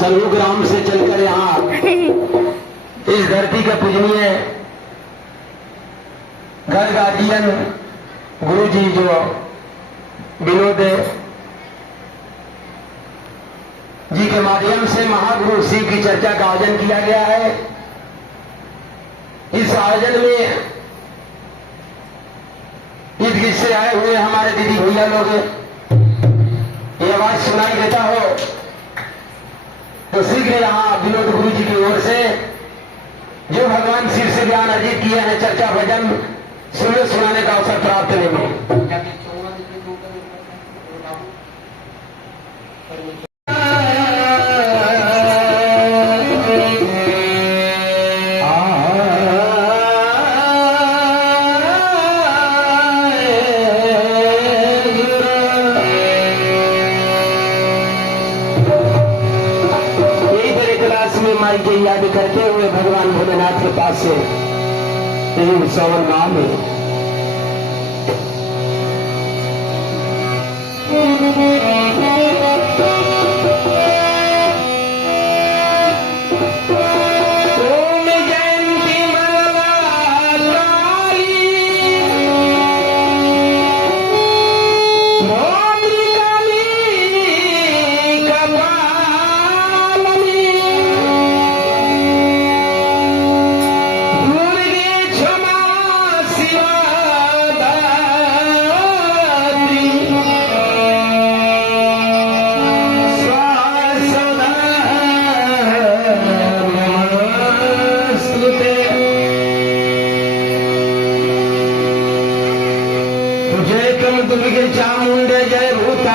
सलूग्राम से चलकर यहाँ इस धरती का पूजनीय घर गार्जियन गुरु जी जो विनोद जी के माध्यम से महागुरु शिव की चर्चा का आयोजन किया गया है। इस आयोजन में ईद गिर्द से आए हुए हमारे दीदी भैया लोग ये आवाज सुनाई देता हो तो शीघ्र यहाँ विनोद गुरु जी की ओर से जो भगवान शिव से ज्ञान अर्जित किए हैं चर्चा भजन सुनाने का अवसर प्राप्त नहीं। माई के याद करते हुए भगवान भोलेनाथ के पास से सावन माह में दुर्गे चामुंडे जय भूता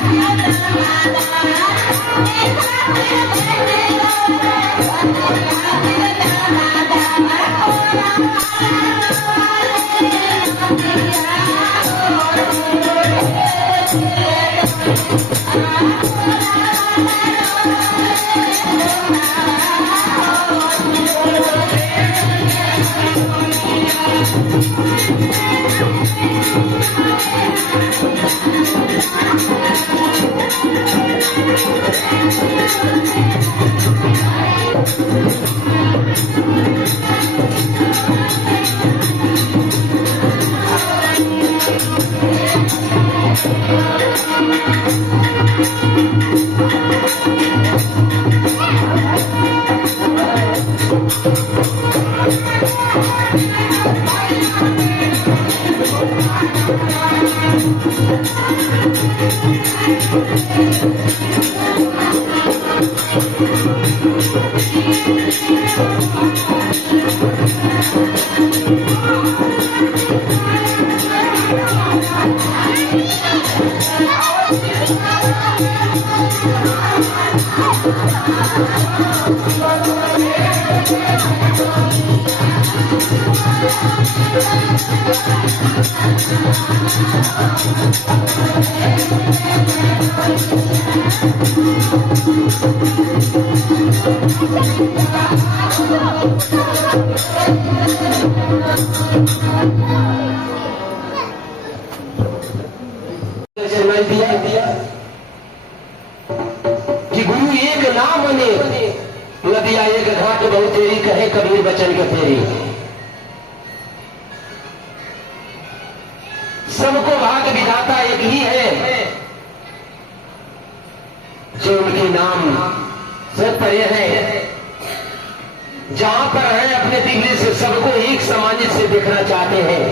Thank you. दिया कि गुरु एक ना बने नदिया एक घाट बहु तेरी कहे कबीर बचन के तेरी। सबको भाग विधाता एक ही है जो उनके नाम से परे है। जहां पर है अपने दिव्य से सबको एक समाजित से देखना चाहते हैं।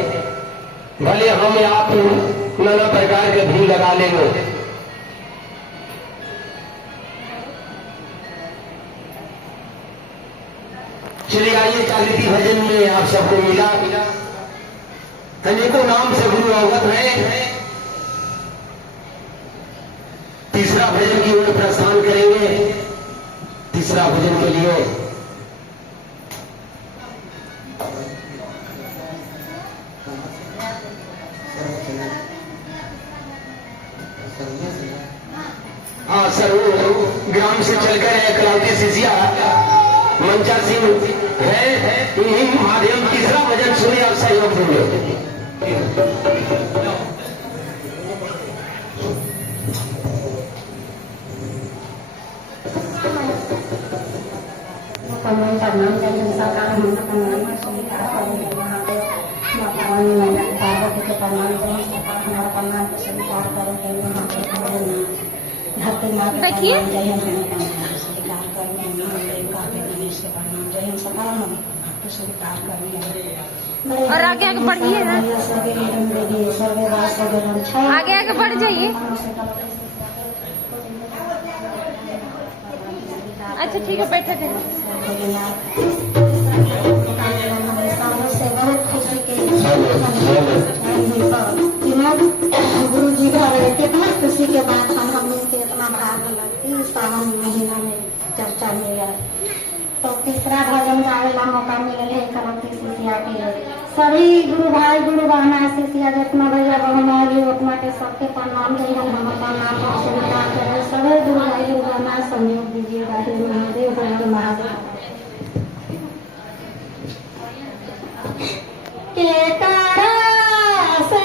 भले हम आप नाना प्रकार के भी लगा लेंगे। चलिए आइए जागृति भजन में आप सबको मिला अनेकों नाम से गुरु अवगत है। तीसरा भजन की ओर प्रस्थान करेंगे। तीसरा भजन के लिए हाँ सर, वो ग्राम से चलकर कलावती शिष्या मंचा सिंह है, इन्हीं माध्यम तीसरा भजन सुने और सहयोग देंगे। बैठिए। और आगे आगे बढ़िए ना, आगे आगे बढ़ जाइए। अच्छा ठीक है, बैठे थे। गुरु जी घर कितना खुशी के बाद हम लोग इतना भाग लगती सावन महीना में चर्चा में गए तो तीसरा भजन गावेला मौका मिले है कलौती शिष्या के। सभी गुरु भाई गुरु बहना शिष्या जितना भैया बहन आगे उतना के सबके प्रणाम दे हम अपना नाम स्वीकार करें। सभी गुरु भाई गुरु बहना सहयोग दीजिएगा। हिंदू महादेव हर महादेव के तारा से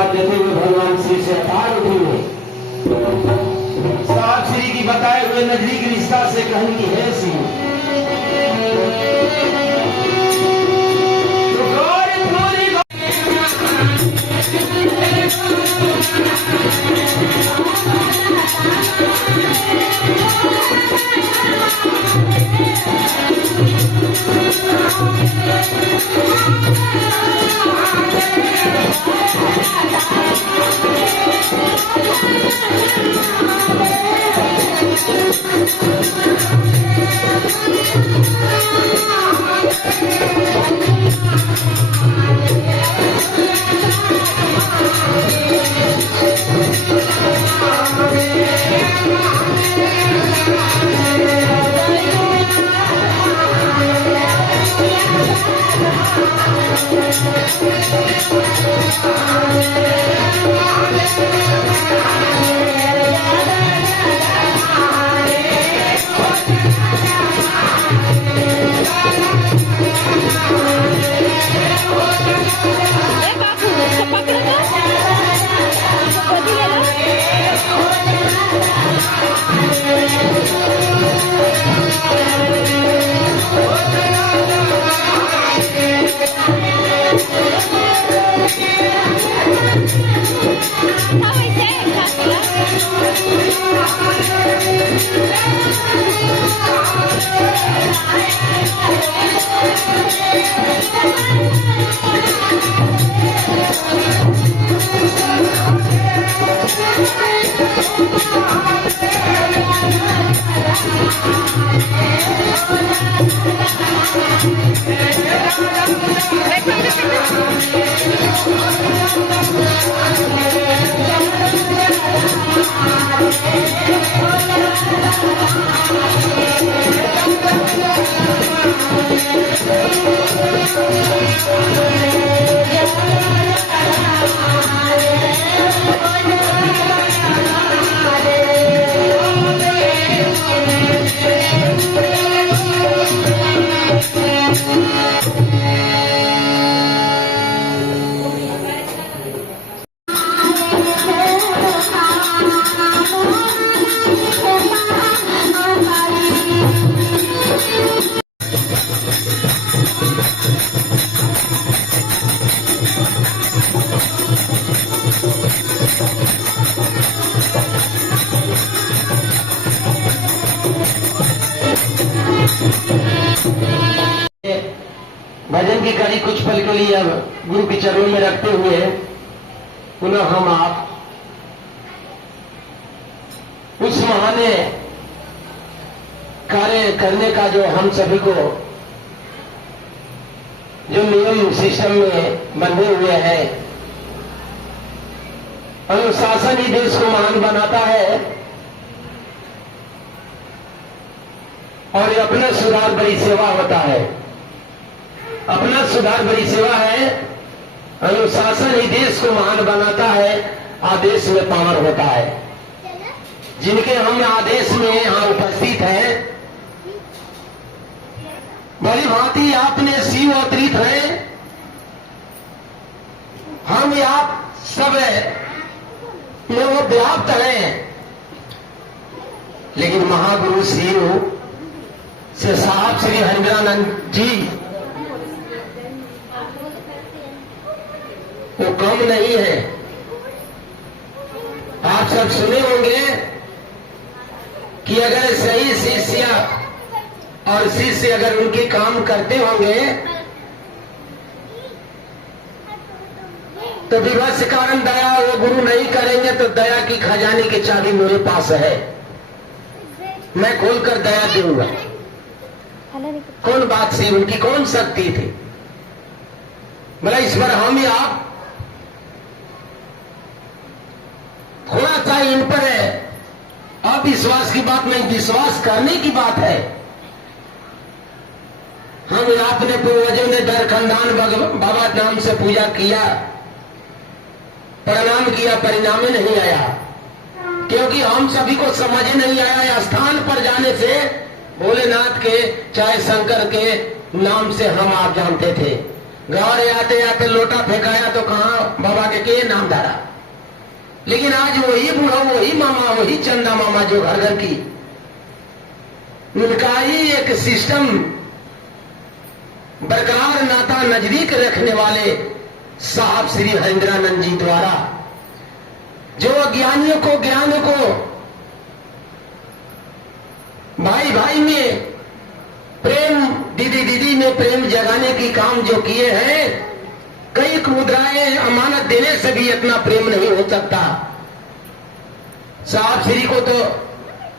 आशीर्वाद देते हुए भगवान श्री से पार्वती ने साहब श्री की बताए हुए नजदीक रिश्ता से कहेंगी है सी भजन की कड़ी कुछ पल के लिए अब गुरु के चरणों में रखते हुए पुनः हम आप उस महाने कार्य करने का जो हम सभी को जो नियम सिस्टम में बंधे हुए हैं, अनुशासन ही देश को महान बनाता है और ये अपना सुधार बड़ी सेवा होता है। अपना सुधार बड़ी सेवा है। अनुशासन ही देश को महान बनाता है, आदेश में पावर होता है। जिनके हम आदेश में यहां उपस्थित हैं, बड़ी भांति आपने शिव अवतरित है। हम आप सब लोग व्याप्त हैं, लेकिन महागुरु शिव से साहब श्री हरिंद्रानंद जी वो कम नहीं है। आप सब सुने होंगे कि अगर सही शिष्य और शिष्य अगर उनके काम करते होंगे तो विवश कारण दया वो गुरु नहीं करेंगे तो दया की खजाने की चाबी मेरे पास है, मैं खोलकर दया दूंगा। कौन बात से उनकी कौन शक्ति थी? बोला इस पर हम ही आप थोड़ा सा इन पर है अविश्वास की बात नहीं, विश्वास करने की बात है। हम आपने पूर्वजों ने दरखंदान बाबा नाम से पूजा किया, प्रणाम किया, परिणाम ही नहीं आया, क्योंकि हम सभी को समझ ही नहीं आया। स्थान पर जाने से भोलेनाथ के चाहे शंकर के नाम से हम आप जानते थे, गाँव आते आते लोटा फेंकाया तो कहा बाबा के नाम धारा। लेकिन आज वही बूढ़ा, वही मामा, वही चंदा मामा जो घर घर की, उनका ही एक सिस्टम बरकरार नाता नजदीक रखने वाले साहब श्री हरेंद्रानंद जी द्वारा जो अज्ञानियों को, ज्ञान को भाई भाई में प्रेम, दीदी दीदी में प्रेम जगाने की काम जो किए हैं, कई मुद्राएं अमानत देने से भी इतना प्रेम नहीं हो सकता। साहब श्री को तो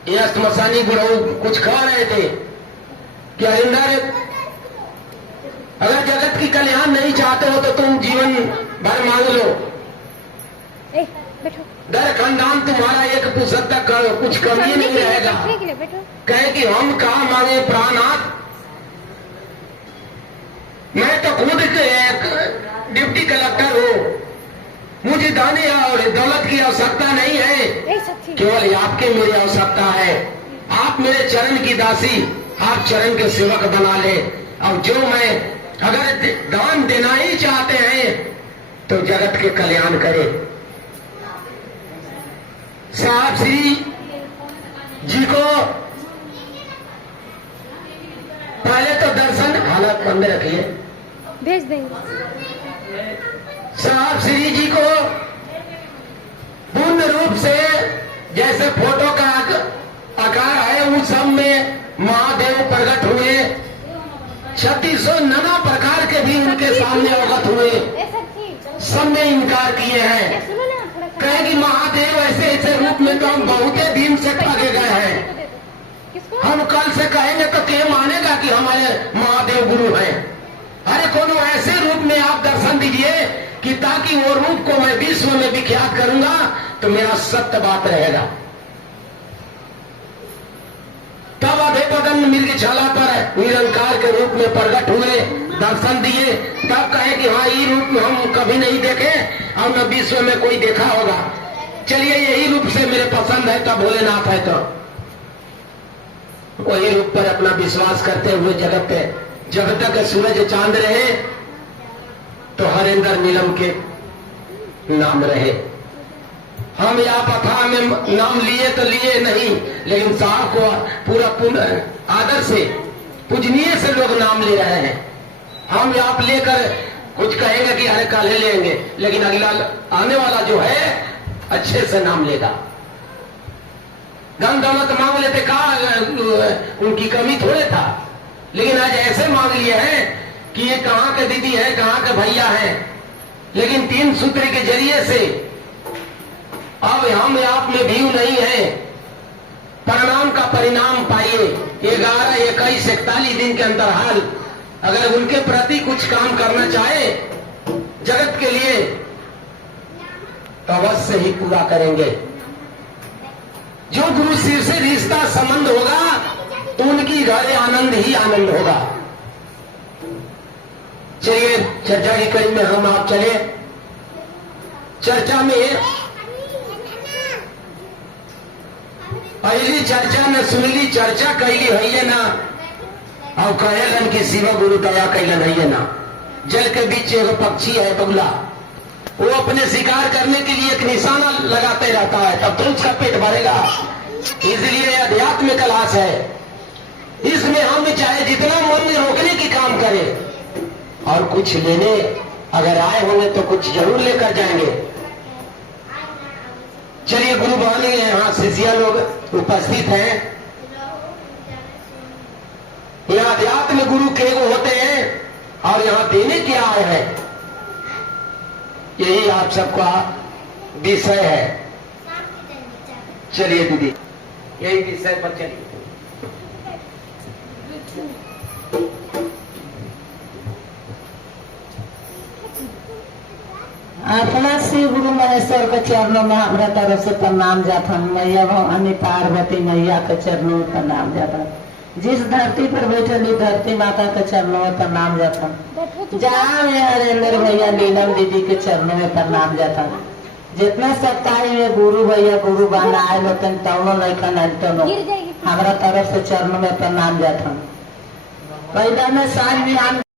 यह स्मशानी बुढ़ऊ कुछ कह रहे थे कि हरिंदर, अगर जगत की कल्याण नहीं चाहते हो तो तुम जीवन भर मांग लो, ए, बैठो। दर खानदान तुम्हारा एक पुस्तक तक कुछ कमी नहीं रहेगा। कहे कि हम कहा मांगे प्राणनाथ, मैं तो खुद एक डिप्टी कलेक्टर हूँ, मुझे दाने और दौलत की आवश्यकता नहीं है, केवल आपके मेरी आवश्यकता है। आप मेरे चरण की दासी, आप चरण के सेवक बना ले। अब जो मैं अगर दान देना ही चाहते हैं तो जगत के कल्याण करे। साहब श्री जी को पहले तो दर्शन, हालत बंद रखिए, भेज देंगे। साहब श्री जी को पूर्ण रूप से जैसे फोटो का आकार है उस सब में महादेव प्रकट हुए, 3600 नाना प्रकार के भी उनके सामने अवगत हुए, सब में इनकार किए हैं। कहे कि महादेव ऐसे ऐसे रूप में तो हम बहुत दिन से ठगे गए हैं, हम कल से कहेंगे तो क्या मानेगा कि हमारे महादेव गुरु हैं। अरे कोनो ऐसे रूप में आप दर्शन दीजिए कि ताकि वो रूप को मैं विश्व में विख्यात करूंगा तो मेरा सत्य बात रहेगा। तब अभय पदन मृगशाला पर निरंकार के रूप में प्रकट हुए, दर्शन दिए, तब कहे कि हाँ ये रूप हम कभी नहीं देखे और न विश्व में कोई देखा होगा, चलिए यही रूप से मेरे पसंद है, तब भोलेनाथ है तो वही रूप पर अपना विश्वास करते हुए जगत पे जब तक सूरज चांद रहे तो हरेंद्र नीलम के नाम रहे। हम या पथा में नाम लिए तो लिए नहीं, लेकिन साहब को पूरा आदर से, पूजनीय से लोग नाम ले रहे हैं। हम आप लेकर कुछ कहेंगे कि अरे कल लेंगे, लेकिन अगला आने वाला जो है अच्छे से नाम लेगा। धन दौलत मांग लेते कहा उनकी कमी थोड़े था, लेकिन आज ऐसे मांग लिए हैं कि ये कहाँ के दीदी है, कहाँ के भैया है, लेकिन 3 सूत्र के जरिए से अब हम आप में भी नहीं है। परिणाम का परिणाम पाइए। 11, 21, 41 दिन के अंतराल अगर उनके प्रति कुछ काम करना चाहे जगत के लिए तो अवश्य ही पूरा करेंगे। जो गुरु शिव से रिश्ता संबंध होगा तो उनकी घरे आनंद ही आनंद होगा। चलिए चर्चा की कड़ी में हम आप चले। चर्चा में पहली चर्चा में सुनली चर्चा कैली है ना, और कहेलन कि शिव गुरु दया कैलन है ना। जल के बीच एक पक्षी है बगुला, वो अपने शिकार करने के लिए एक निशाना लगाते रहता है, तब तो उसका पेट भरेगा। इसलिए अध्यात्म क्लास है, इसमें हम चाहे जितना मन में रोकने की काम करें और कुछ लेने अगर आए होंगे तो कुछ जरूर लेकर जाएंगे। चलिए गुरु बहानी है, यहाँ शिष्य लोग उपस्थित हैं। यहाँ अध्यात्म गुरु के होते हैं और यहाँ देने क्या आए हैं, यही आप सबका विषय है। चलिए दीदी यही विषय पर चलिए। अपना श्री गुरु महेश्वर के चरणों में हमारा तरफ से प्रणाम जाथन। मैया भवानी पार्वती मैया के चरणों में प्रणाम जाथन। जिस धरती पर बैठे धरती माता के चरणों में प्रणाम जाथन। जहाँ में हरेंद्र भैया नीलम दीदी के चरणों में प्रणाम जाथन। जितना सप्ताह में गुरु भैया गुरु बना आए लोटन तौनो लैखन अंतनो हमारा तरफ से चरणों में प्रणाम जाथन। पहले में सांझ में